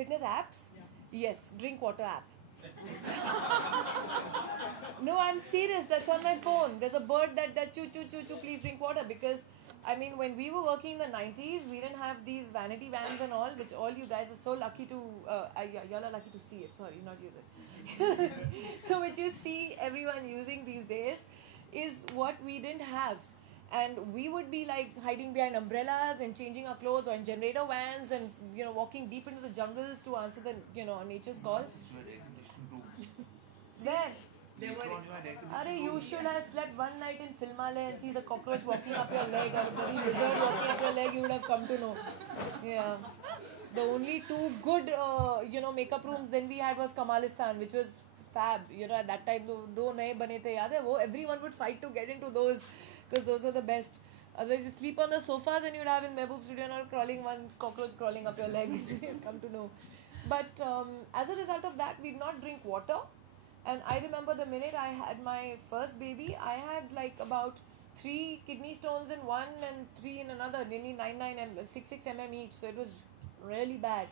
Fitness apps? Yes, drink water app. No, I'm serious. That's on my phone. There's a bird that choo choo choo choo. Please drink water, because I mean, when we were working in the 90s, we didn't have these vanity vans and all, which all you guys are so lucky to. Y'all are lucky to see it. Sorry, not use it. So which you see everyone using these days is what we didn't have. And we would be like hiding behind umbrellas and changing our clothes, or in generator vans, and walking deep into the jungles to answer the nature's call. Where? You should have slept one night in Filmale and see the cockroach walking up your leg, or the lizard walking up your leg. You would have come to know. Yeah. The only two good makeup rooms then we had was Kamalistan, which was fab. At that time, though naye bane the yaad hai, everyone would fight to get into those, because those were the best. Otherwise, you sleep on the sofas and you'd have in Mehboob Studio one cockroach crawling up your legs. You'd come to know. But as a result of that, we'd not drink water. And I remember the minute I had my first baby, I had like about 3 kidney stones in one and 3 in another, nearly 6 mm each. So it was really bad.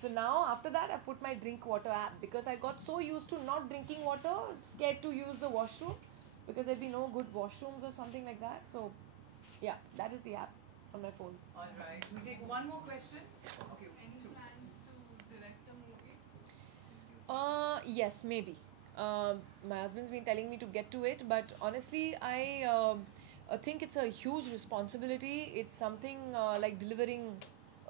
So now after that, I put my drink water app, because I got so used to not drinking water, scared to use the washroom, because there'd be no good washrooms or something like that. So yeah, that is the app on my phone. Alright, we take one more question. Okay, any plans to direct a movie? Yes, maybe. My husband's been telling me to get to it, but honestly, I think it's a huge responsibility. It's something like delivering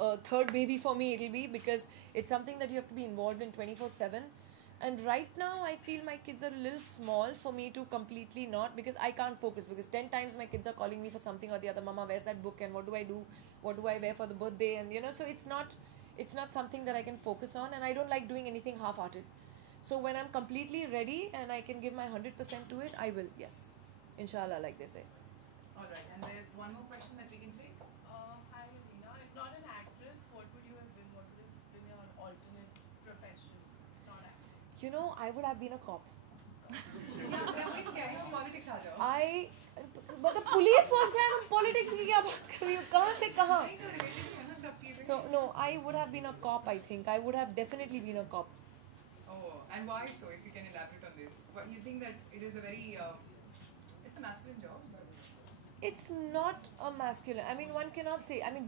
a third baby for me, it'll be, because it's something that you have to be involved in 24/7. And right now, I feel my kids are a little small for me to completely not, because I can't focus, because 10 times my kids are calling me for something or the other. Mama, where's that book, and what do I do? What do I wear for the birthday? And so it's not something that I can focus on, and I don't like doing anything half-hearted. So when I'm completely ready and I can give my 100% to it, I will, yes. Inshallah, like they say. Alright, and there's one more question that we can take. Hi, Raveena. If not an actress, what would you have been? What would have been your alternate profession? Not actress. I would have been a cop. Politics but the police was there, politics ki kya baat kar rahi ho? Kahan se kahan? So no, I would have been a cop, I think. I would have definitely been a cop. Oh, and why so, if you can elaborate on this? What, you think that it is a very, it's a masculine job? But it's not a masculine. I mean, one cannot say. I mean,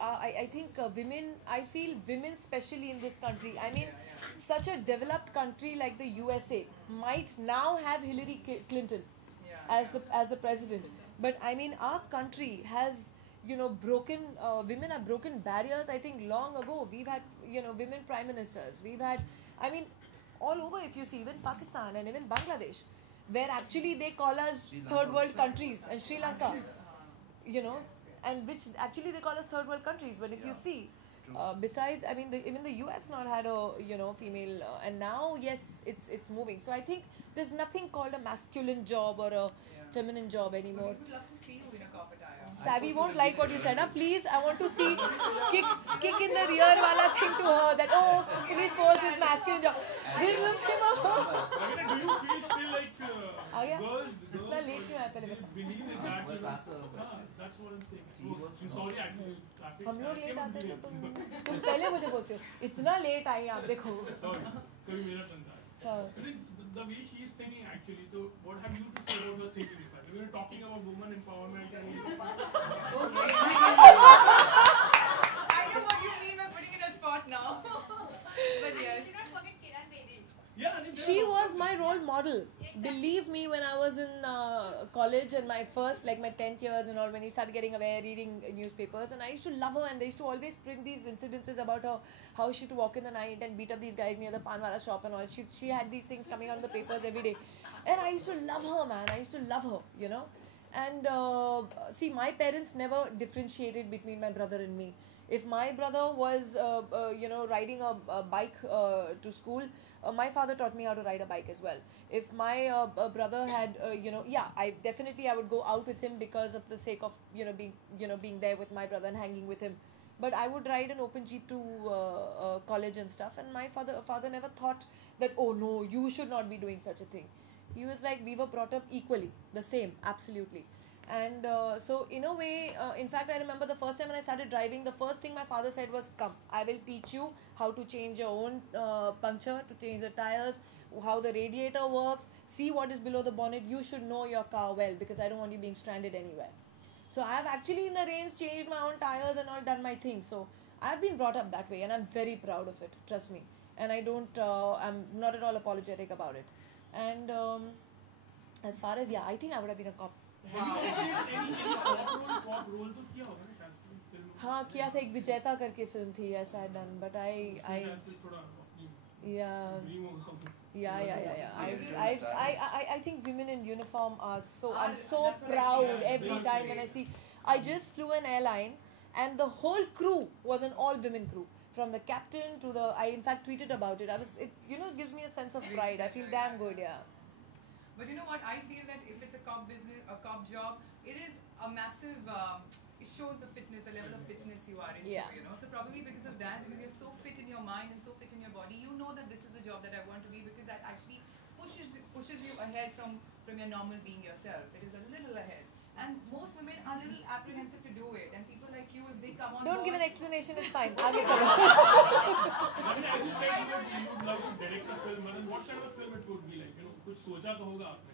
I think women, I feel women, especially in this country, I mean, such a developed country like the USA might now have Hillary Clinton as the president. But I mean, our country has, broken, women have broken barriers, I think, long ago. We've had, women prime ministers. We've had, I mean, all over, if you see, even Pakistan and even Bangladesh, where actually they call us third world countries, and Sri Lanka, and which actually they call us third world countries. But if you see, besides, I mean, even the US not had a female, and now yes, it's moving. So I think there's nothing called a masculine job or a feminine job anymore. But we would love to see you in a cop attire. Savvy won't like what you said. Please, I want to see kick in the rear wala thing to her that police force is masculine job. This is do you feel still like girls late क्यों आया पहले बता. believe in that? That's what I'm saying. I'm sorry, actually. हम लोग late आते हैं तो तुम पहले मुझे बोलते हो इतना लेट आई आप देखो. Sorry, कभी मेरा चलता है. The way she is thinking actually, so what have you to say about the thinking? We were talking about women empowerment and I know what you mean by putting in a spot now. But yes. And not forget Kiran Bedi. yeah, She was my role model. Believe me, when I was in college and my first, like my 10th years and all, when you started getting aware, reading newspapers, and I used to love her, and they used to always print these incidences about her, how she used to walk in the night and beat up these guys near the panwala shop and all. She had these things coming out in the papers every day. And I used to love her, man. I used to love her, And see, my parents never differentiated between my brother and me. If my brother was, riding a bike to school, my father taught me how to ride a bike as well. If my brother had, I would go out with him because of the sake of, being there with my brother and hanging with him. But I would ride an open jeep to college and stuff. And my father never thought that, oh no, you should not be doing such a thing. He was like, we were brought up equally, the same, absolutely. And so in a way, in fact, I remember the first time when I started driving, the first thing my father said was, come, I will teach you how to change your own puncture, to change the tires, how the radiator works, see what is below the bonnet. You should know your car well, because I don't want you being stranded anywhere. So I have actually in the range changed my own tires and all, done my thing. So I've been brought up that way, and I'm very proud of it, trust me. And I'm not at all apologetic about it. And as far as, yeah, I think I would have been a cop. Have you played any pop role तो किया होगा ना शायद film में? हाँ किया था, एक विजेता करके फिल्म थी, yes I had done, but I थोड़ा yeah dream होगा. I think women in uniform are so, I'm That's so what I proud feel. every Very time when I see. I just flew an airline and the whole crew was an all women crew, from the captain to the, I in fact tweeted about it. It gives me a sense of pride. I feel damn good, yeah. But you know what? I feel that if it's a cop business, a cop job, it is a massive. It shows the fitness, the level of fitness you are into. Yeah. You know, so probably because of that, because you're so fit in your mind and so fit in your body, you know that this is the job that I want to be, because that actually pushes you ahead from your normal being yourself. It is a little ahead. And most women are a little apprehensive to do it. And people like you, if they come on Don't board, give an explanation, it's fine. Aage chalo. I mean, as you said, you would love to direct a film. I mean, what kind of a film it would be like? कुछ सोचा तो होगा आपने?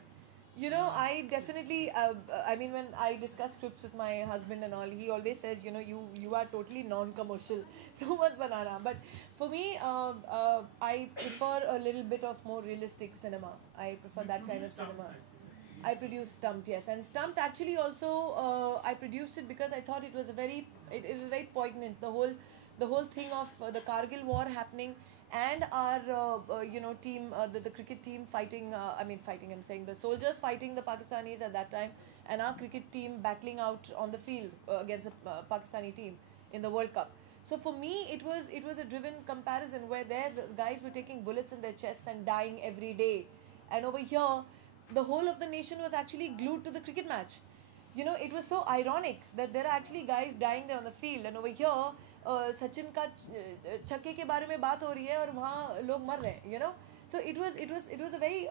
I definitely, I mean, when I discuss scripts with my husband and all, he always says, you are totally non-commercial. So mat banana. But for me, I prefer a little bit of more realistic cinema. I prefer that kind of cinema. I produced Stumped, yes. And Stumped actually also, I produced it because I thought it was it was very poignant. The whole thing of the Kargil war happening, and our team, the cricket team fighting, I'm saying the soldiers fighting the Pakistanis at that time, and our cricket team battling out on the field against the Pakistani team in the World Cup. So for me, it was a driven comparison, where there the guys were taking bullets in their chests and dying every day, and over here the whole of the nation was actually glued to the cricket match. It was so ironic that there are actually guys dying there on the field, and over here Sachin का छक्के के बारे में बात हो रही है और वहाँ लोग मर रहे हैं, so it was a very I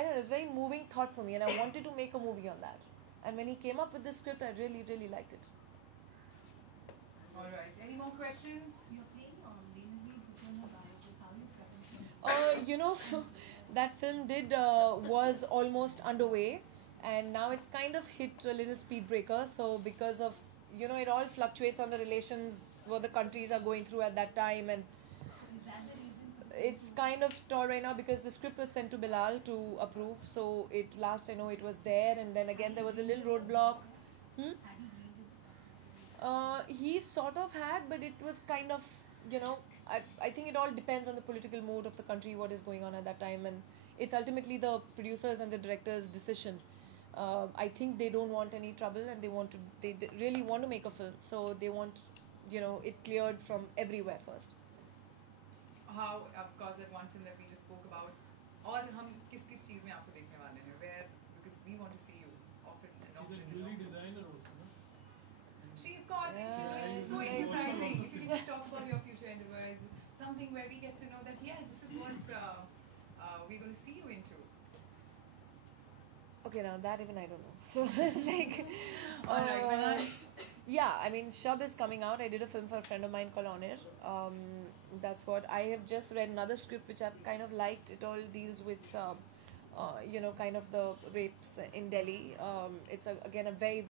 don't know, it's a very moving thought for me, and I wanted to make a movie on that. And when he came up with this script, I really, really liked it. All right. Any more questions? You're playing on Lindsay Buchanan biopic. How you prepping? That film was almost underway, and now it's kind of hit a little speed breaker. So because of it all fluctuates on the relations what the countries are going through at that time, and Is that the reason? it's kind of stalled right now because the script was sent to Bilal to approve. So last I know it was there, and then again there was a little roadblock. Had he agreed with the He sort of had, but it was kind of, I think it all depends on the political mood of the country, what is going on at that time, and it's ultimately the producers and the director's decision. I think they don't want any trouble, and they really want to make a film, so they want, it cleared from everywhere first. How, of course, that one film that we just spoke about, और हम किस चीज़ में आपको देखने वाले हैं, where, because we want to see you often and often. She's a jewelry designer also, no? She, of course, she's so Yeah. enterprising. If you can just talk about your future endeavors, something where we get to know that, yes, this is what we're going to see you into. Okay, now that even I don't know. So it's like, Alright, well, yeah, I mean, Shab is coming out. I did a film for a friend of mine called Onir. That's what I have just read another script which I've kind of liked. It all deals with, kind of the rapes in Delhi. It's again a very